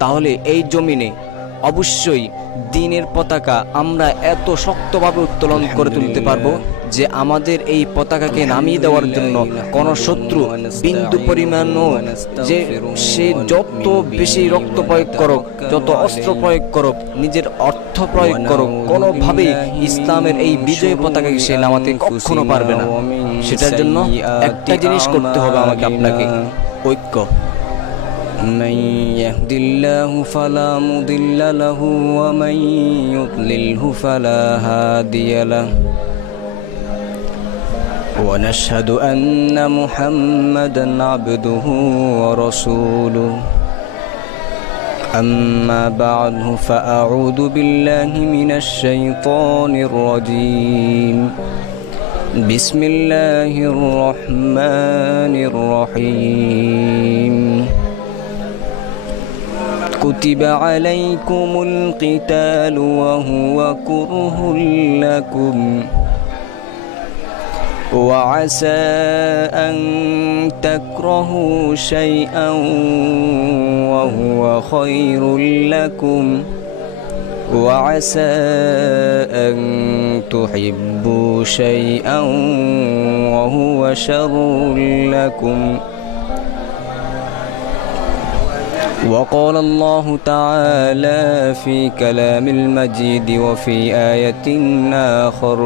তাহলে এই জমিনে অবশ্যই দ্বীনের পতাকা আমরা এত শক্তভাবে উত্তোলন করে তুলতে পারবো যে আমাদের এই পতাকাকে নামিয়ে দেওয়ার জন্য কোন শত্রু বিন্দু পরিমাণও যে সে যত বেশি রক্ত প্রয়োগ করুক, যত অস্ত্র প্রয়োগ করুক, নিজের অর্থ প্রয়োগ করুক, কোনোভাবেই ইসলামের এই বিজয় পতাকাকে সে নামাতে কখনো পারবে না। সেটার জন্য একটা জিনিস করতে হবে আমাকে আপনাকে, ঐক্য। من يهد الله فلا مضل له ومن يضلله فلا هادي له ونشهد أن محمدا عبده ورسوله أما بعد فأعوذ بالله من الشيطان الرجيم بسم الله الرحمن الرحيم كتب عليكم القتال وهو كره لكم وعسى أن تكرهوا شيئا وهو خير لكم وعسى أن تحبوا شيئا وهو شر لكم وقال الله تعالى في كلام المجيد وفي آية آخر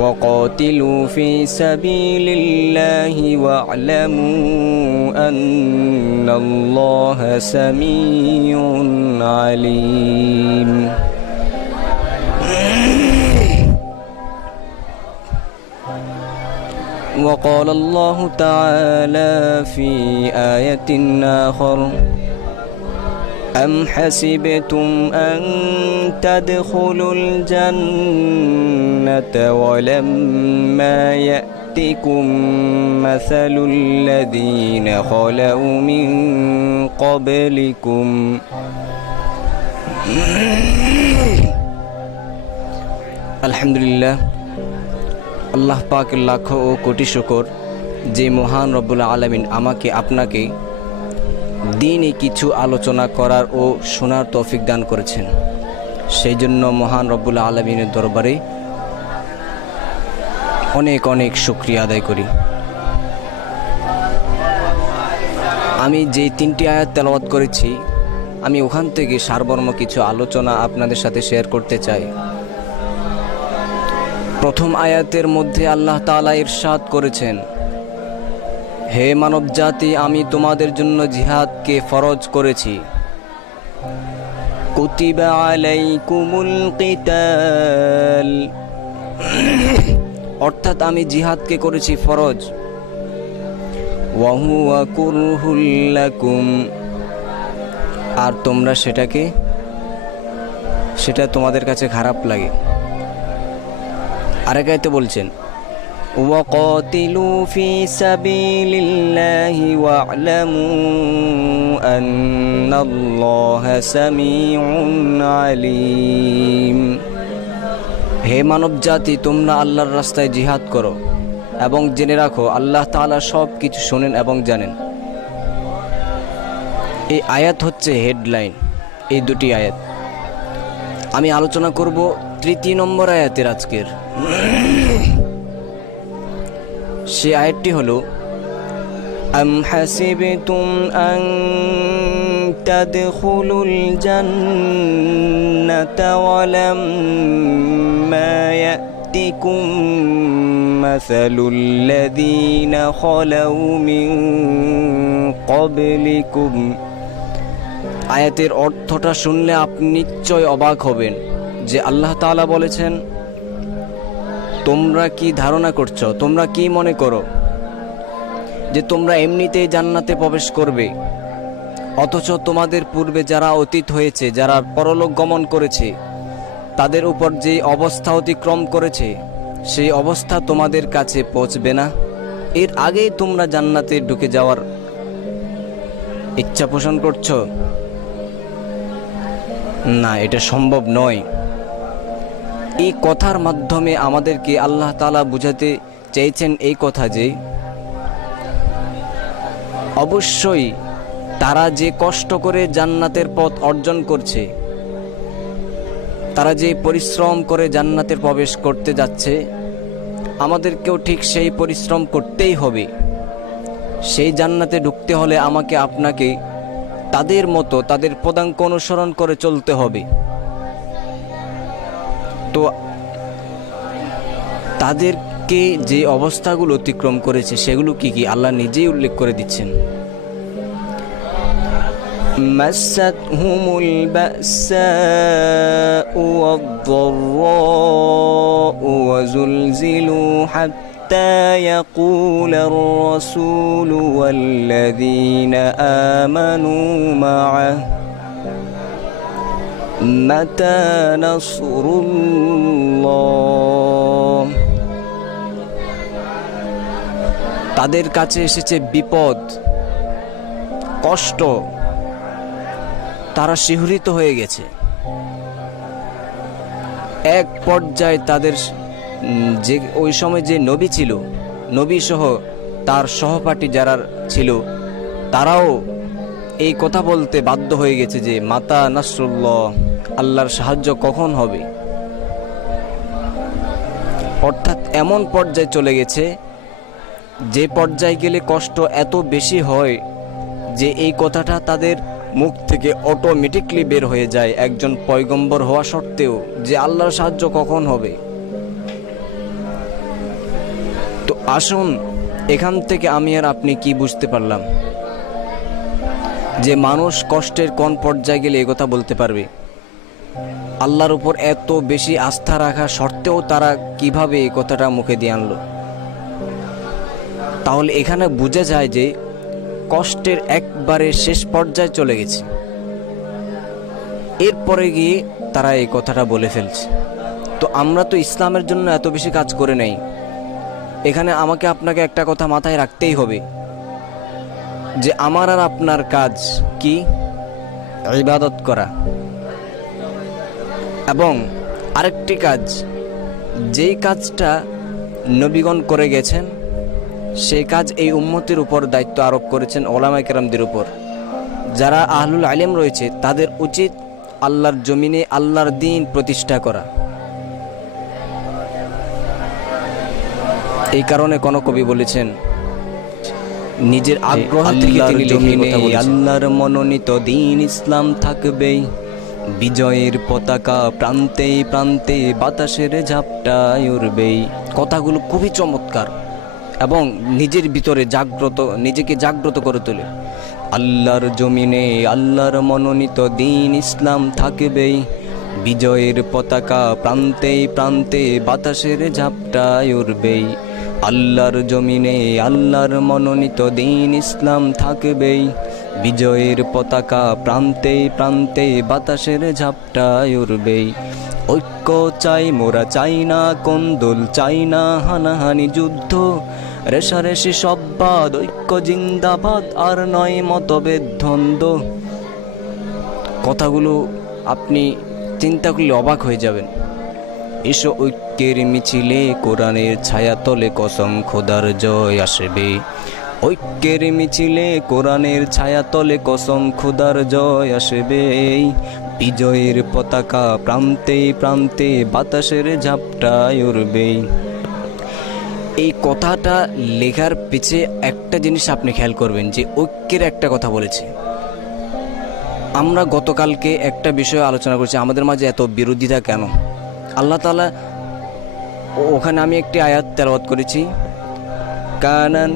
وقاتلوا في سبيل الله واعلموا أن الله سميع عليم وقال الله تعالى في آية آخر أم حسبتم أن تدخلوا الجنة ولما يأتكم مثل الذين خلوا من قبلكم الحمد لله আল্লাহ পাকের লাখো ও কোটি শুকর যে মহান রব্বুল আলামিন আমাকে আপনাকে দ্বীনে কিছু আলোচনা করার ও শোনার তৌফিক দান করেছেন। সেই জন্য মহান রব্বুল আলামিনের দরবারে অনেক অনেক শুকরিয়া আদায় করি। আমি যে 3টি আয়াত তেলাওয়াত করেছি, আমি ওখান থেকে সারমর্ম কিছু আলোচনা আপনাদের সাথে শেয়ার করতে চাই। প্রথম আয়াতের মধ্যে আল্লাহ তাআলা ইরশাদ করেছেন, হে মানব জাতি, আমি তোমাদের জন্য জিহাদকে ফরজ করেছি। কুতিবা আলাইকুমুল কিতাল, অর্থাৎ আমি জিহাদকে করেছি ফরজ। ওয়া হুয়া কুরহুল লাকুম, আর তোমরা সেটা তোমাদের কাছে খারাপ লাগে। আরেক আয়াতে বলছেন, وقاتلوا في سبيل الله واعلموا أن الله سميع عليم, হে মানব জাতি, তোমরা আল্লাহর রাস্তায় জিহাদ করো এবং জেনে রাখো আল্লাহ তাআলা সব কিছু শোনেন এবং জানেন। এই আয়াত হচ্ছে হেডলাইন, এই 2টি আয়াত। আমি আলোচনা করব 3 নম্বর আয়াতের আজকের। সে আয়াতটি হলো, আম হাসিবতুম আন তাদখুলুল জান্নাতা ওয়ালাম্মা ইয়াতিকুম মাসালুল লাযীনা খালাউ মিন ক্বাবলিকুম। আয়াতের অর্থটা শুনলে আপনি নিশ্চয় অবাক হবেন যে আল্লাহ তাআলা বলেছেন, তোমরা কি ধারণা করছো, তোমরা কি মনে করো যে তোমরা এমনিতেই জান্নাতে প্রবেশ করবে, অথচ তোমাদের পূর্বে যারা অতীত হয়েছে, যারা পরলোক গমন করেছে, তাদের উপর যে অবস্থা অতিক্রম করেছে সেই অবস্থা তোমাদের কাছে পৌঁছবে না? এর আগেই তোমরা জান্নাতে ঢুকে যাওয়ার ইচ্ছা পোষণ করছো? না, এটা সম্ভব নয়। এই কথার মাধ্যমে আমাদেরকে আল্লাহ তাআলা বুঝাতে চেয়েছেন এই কথা যে অবশ্যই তারা যে কষ্ট করে জান্নাতের পথ অর্জন করছে, তারা যে পরিশ্রম করে জান্নাতের প্রবেশ করতে যাচ্ছে, আমাদেরকেও ঠিক সেই পরিশ্রম করতেই হবে। সেই জান্নাতে ঢুকতে হলে আমাকে আপনাকে তাদের মতো, তাদের পদাঙ্ক অনুসরণ করে চলতে হবে। তো তাদেরকে যে অবস্থাগুলো অতিক্রম করেছে সেগুলো কি কি আল্লাহ নিজেই উল্লেখ করে দিচ্ছেন। মাসাতহুমুল বাসাউ ওয়াদ-দাররাউ ওয়াজুলজিলু হাত্তা ইয়াকুলার রাসূলু ওয়াল্লাযীনা আমানু মা'আহু মাতা নাসরুল্লাহ। তাদের কাছে এসেছে বিপদ, কষ্ট, তারা শিহরিত হয়ে গেছে। এক পর্যায়ে তাদের যে ওই সময় যে নবী ছিল, নবী সহ তার সহপাঠী যারা ছিল, তারাও এই কথা বলতে বাধ্য হয়ে গেছে যে মাতা নাসরুল্লাহ, আল্লাহর সাহায্য কখন হবে। অর্থাৎ এমন পর্যায়ে চলে গেছে যে পর্যায়ে গেলে কষ্ট এত বেশি হয় যে এই কথাটা তাদের মুখ থেকে অটোমেটিকলি বের হয়ে যায়, একজন পয়গম্বর হওয়া সত্ত্বেও, যে আল্লাহর সাহায্য কখন হবে। তো আসুন, এখান থেকে আমি আর আপনি কি বুঝতে পারলাম যে মানুষ কষ্টের কোন পর্যায়ে গেলে এই কথা বলতে পারবে। আল্লাহর উপর এত বেশি আস্থা রাখা সত্ত্বেও তারা কিভাবে এই কথাটা মুখে দিয়ে আনলো। তাহলে এখানে বোঝা যায় যে কষ্টের একবারে শেষ পর্যায়ে চলে গেছে, এরপরে গিয়ে তারা এই কথাটা বলে ফেলছে। তো আমরা তো ইসলামের জন্য এত বেশি কাজ করে নেই। এখানে আমাকে আপনাকে একটা কথা মাথায় রাখতেই হবে যে আমার আর আপনার কাজ কি? ইবাদত করা। এবং আরেকটি কাজ, যেই কাজটা নবীগণ করে গেছেন, সেই কাজ এই উম্মতের উপর দায়িত্ব আরোপ করেছেন ওলামায়ে কেরামদের উপর। যারা আহলুল ইলম রয়েছে তাদের উচিত আল্লাহর জমিনে আল্লাহর দ্বীন প্রতিষ্ঠা করা। এই কারণে কোন কবি বলেছেন, নিজের আগ্রহ থেকে তিনি জমিনে আল্লাহর মনোনীত দ্বীন ইসলাম থাকবেই, বিজয়ের পতাকা প্রান্তে প্রান্তে বাতাসের ঝাপটায় উড়বেই। কথাগুলো খুবই চমৎকার এবং নিজের ভিতরে নিজেকে জাগ্রত করে তোলে। আল্লাহর জমিনে আল্লাহর মনোনীত দ্বীন ইসলাম থাকবেই, বিজয়ের পতাকা প্রান্তে প্রান্তে বাতাসের ঝাপটায় উড়বেই। আল্লাহর জমিনে আল্লাহর মনোনীত দ্বীন ইসলাম থাকবেই, বিজয়ের পতাকা প্রান্তে প্রান্তে বাতাসের ঝাপটায় উড়বেই। ঐক্য চাই মোরা, চাই না কোন্দল, চাই না হানাহানি যুদ্ধ, রেশারেশি সব্বাদ, ঐক্য জিন্দাবাদ, আর নয় মতভেদ দ্বন্দ্ব। কথাগুলো আপনি চিন্তা করলে অবাক হয়ে যাবেন। এসো ঐক্যের মিছিলে, কোরআনের ছায়া তলে কসম খোদার জয় আসবে। ঐক্যের মিছিলে, কোরআনের ছায়া তলে কসম খোদার জয় আসবে। বিজয়ের পতাকা প্রান্তে প্রান্তে বাতাসের ঝাপটায় উড়বে। এই কথাটা লেখার পিছে একটা জিনিস আপনি খেয়াল করবেন যে ঐক্যের একটা কথা বলেছে। আমরা গতকালকে একটা বিষয় আলোচনা করছি, আমাদের মাঝে এত বিরোধিতা কেন? আল্লাহ তাআলা ওখানে আমি একটি আয়াত তেলাওয়াত করেছি, কানান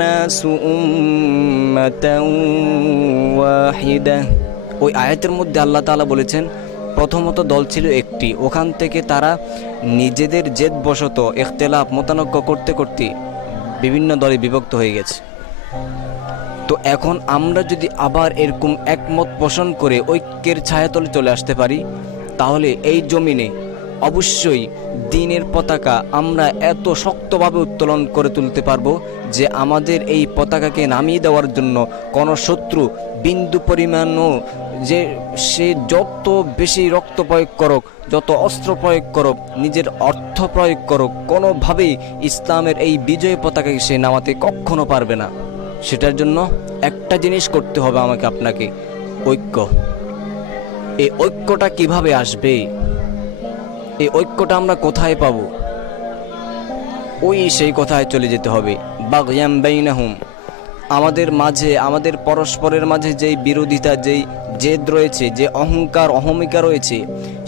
নাসু উম্মাতান ওয়াহিদা। ওই আয়াতের মধ্যে আল্লাহ তাআলা বলেছেন প্রথমত দল ছিল একটি, ওখান থেকে তারা নিজেদের জেদবশত ইখতিলাফ মতানৈক্য করতে করতে বিভিন্ন দলে বিভক্ত হয়ে গেছে। তো এখন আমরা যদি আবার এরকম একমত পোষণ করে ঐক্যের ছায়াতলে চলে আসতে পারি, তাহলে এই জমিনে অবশ্যই দ্বীনের পতাকা আমরা এত শক্তভাবে উত্তোলন করে তুলতে পারবো যে আমাদের এই পতাকাকে নামিয়ে দেওয়ার জন্য কোনো শত্রু বিন্দু পরিমাণও, যে সে যত বেশি রক্ত প্রয়োগ করুক, যত অস্ত্র প্রয়োগ করুক, নিজের অর্থ প্রয়োগ করুক, কোনোভাবেই ইসলামের এই বিজয় পতাকাকে সে নামাতে কখনো পারবে না। সেটার জন্য একটা জিনিস করতে হবে আমাকে আপনাকে, ঐক্য। এই ঐক্যটা কিভাবে আসবে? এই ঐক্যটা আমরা কোথায় পাব? ওই সেই কথায় চলে যেতে হবে, বাগয়াম বাইনাহুম। আমাদের মাঝে, আমাদের পরস্পরের মাঝে যেই বিরোধিতা, যেই জেদ রয়েছে, যে অহংকার অহমিকা রয়েছে,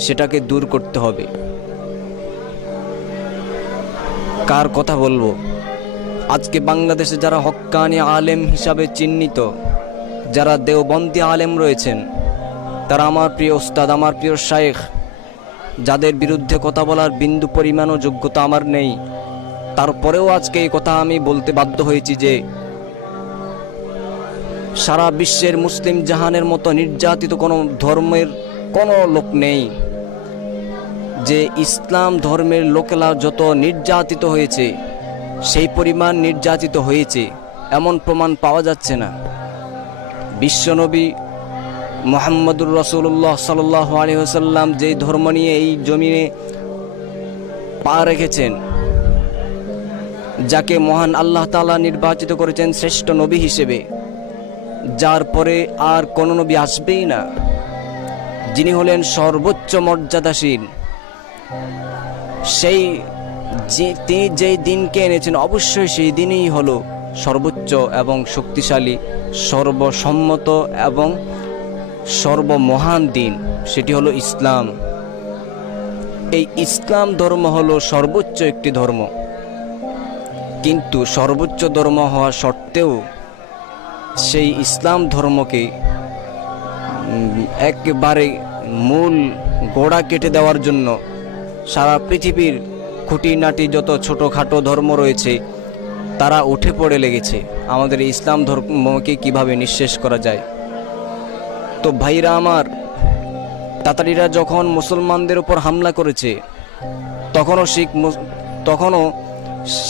সেটাকে দূর করতে হবে। কার কথা বলবো? আজকে বাংলাদেশে যারা হক্কানি আলেম হিসাবে চিহ্নিত, যারা দেওবন্দি আলেম রয়েছেন, তারা আমার প্রিয় ওস্তাদ, আমার প্রিয় শায়েখ, যাদের বিরুদ্ধে কথা বলার বিন্দু পরিমাণও যোগ্যতা আমার নেই, তারপরেও আজকে এই কথা আমি বলতে বাধ্য হয়েছি যে সারা বিশ্বের মুসলিম জাহানের মতো নির্যাতিত কোনো ধর্মের কোনো লোক নেই। যে ইসলাম ধর্মের লোকেরা যত নির্যাতিত হয়েছে, সেই পরিমাণ নির্যাতিত হয়েছে এমন প্রমাণ পাওয়া যাচ্ছে না। বিশ্বনবী মুহাম্মদুর রাসূলুল্লাহ সাল্লাল্লাহু আলাইহি ওয়াসাল্লাম যেই ধর্ম নিয়ে এই জমিনে পা রেখেছেন, যাকে মহান আল্লাহ তাআলা নির্বাচিত করেছেন শ্রেষ্ঠ নবী হিসেবে, যার পরে আর কোনো নবী আসবেই না, যিনি হলেন সর্বোচ্চ মর্যাদাশীল, তিনি যেই দিনকে এনেছেন অবশ্যই সেই দিনই হলো সর্বোচ্চ এবং শক্তিশালী, সর্বসম্মত এবং সর্বমহান দিন। সেটি হলো ইসলাম। এই ইসলাম ধর্ম হলো সর্বোচ্চ একটি ধর্ম, কিন্তু সর্বোচ্চ ধর্ম হওয়া সত্ত্বেও সেই ইসলাম ধর্মকে একেবারে মূল গোড়া কেটে দেওয়ার জন্য সারা পৃথিবীর খুঁটিনাটি যত ছোটোখাটো ধর্ম রয়েছে তারা উঠে পড়ে লেগেছে আমাদের ইসলাম ধর্মকে কিভাবে নিঃশেষ করা যায়। তো ভাইরা আমার, তাতারিরা যখন মুসলমানদের উপর হামলা করেছে, তখনও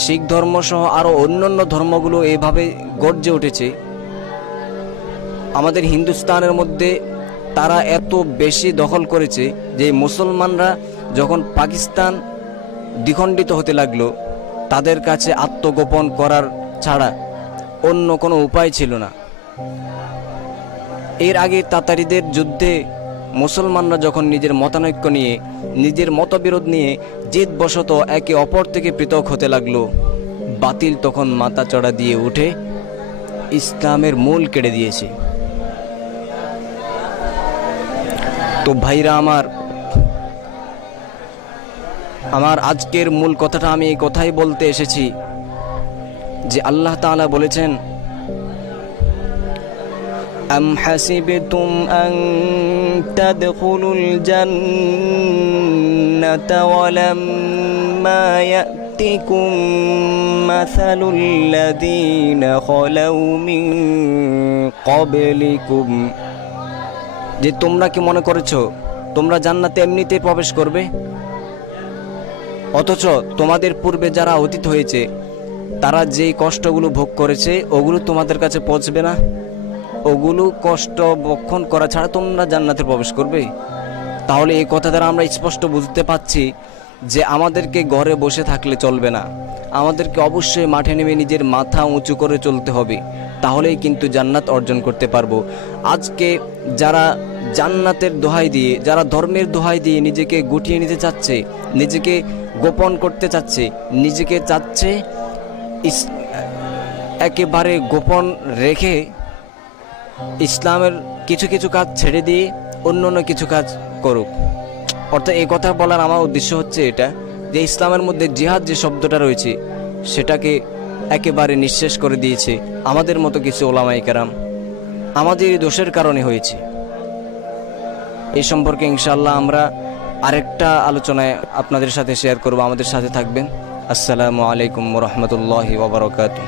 শিখ ধর্ম সহ আরও অন্যান্য ধর্মগুলো এভাবে গর্জে উঠেছে। আমাদের হিন্দুস্তানের মধ্যে তারা এত বেশি দখল করেছে যে মুসলমানরা যখন পাকিস্তান দ্বিখণ্ডিত হতে লাগলো, তাদের কাছে আত্মগোপন করার ছাড়া অন্য কোনো উপায় ছিল না। এর আগে তাতারিদের যুদ্ধে মুসলমানরা যখন নিজের মতানৈক্য নিয়ে, নিজের মতবিরোধ নিয়ে জেদবশত একে অপর থেকে পৃথক হতে লাগলো, বাতিল তখন মাথা চড়া দিয়ে উঠে ইসলামের মূল কেড়ে দিয়েছে। তো ভাইরা আমার আজকের মূল কথাটা আমি এই কথাই বলতে এসেছি যে আল্লাহ তাআলা বলেছেন, আম হাসিবতুম আন তাদখুলুল জান্নাতা ওয়ালাম্মা ইয়াতিকুম মাসালুল লাযীনা খালাউ মিন ক্বাবলিকুম, যে তোমরা কি মনে করেছো তোমরা জান্নাতে এমনিতেই প্রবেশ করবে? অথচ তোমাদের পূর্বে যারা অতীত হয়েছে তারা যেই কষ্টগুলো ভোগ করেছে ওগুলো তোমাদের কাছে পৌঁছবে না? ওগুলো কষ্ট বক্ষণ করা ছাড়া তোমরা জান্নাতে প্রবেশ করবে? তাহলে এই কথা দ্বারা আমরা স্পষ্ট বুঝতে পাচ্ছি যে আমাদেরকে ঘরে বসে থাকলে চলবে না, আমাদেরকে অবশ্যই মাঠে নেমে নিজের মাথা উঁচু করে চলতে হবে, তাহলেই কিন্তু জান্নাত অর্জন করতে পারবো। আজকে যারা জান্নাতের দোহাই দিয়ে, যারা ধর্মের দোহাই দিয়ে নিজেকে গুটিয়ে নিতে চাচ্ছে, নিজেকে গোপন করতে চাচ্ছে, নিজেকে চাচ্ছে একেবারে গোপন রেখে ইসলামের কিছু কিছু কাজ ছেড়ে দিয়ে অন্য কিছু কাজ করুক। অর্থাৎ এই কথা বলার আমার উদ্দেশ্য হচ্ছে এটা যে ইসলামের মধ্যে জিহাদ যে শব্দটা রয়েছে সেটাকে একেবারে নিঃশেষ করে দিয়েছে আমাদের মতো কিছু ওলামায়ে কেরাম। আমাদের এই দোষের কারণে হয়েছে। এই সম্পর্কে ইনশাআল্লাহ আমরা আরেকটা আলোচনায় আপনাদের সাথে শেয়ার করব। আমাদের সাথে থাকবেন। আসসালামু আলাইকুম ওয়া রাহমাতুল্লাহি ওয়া বারাকাতুহু।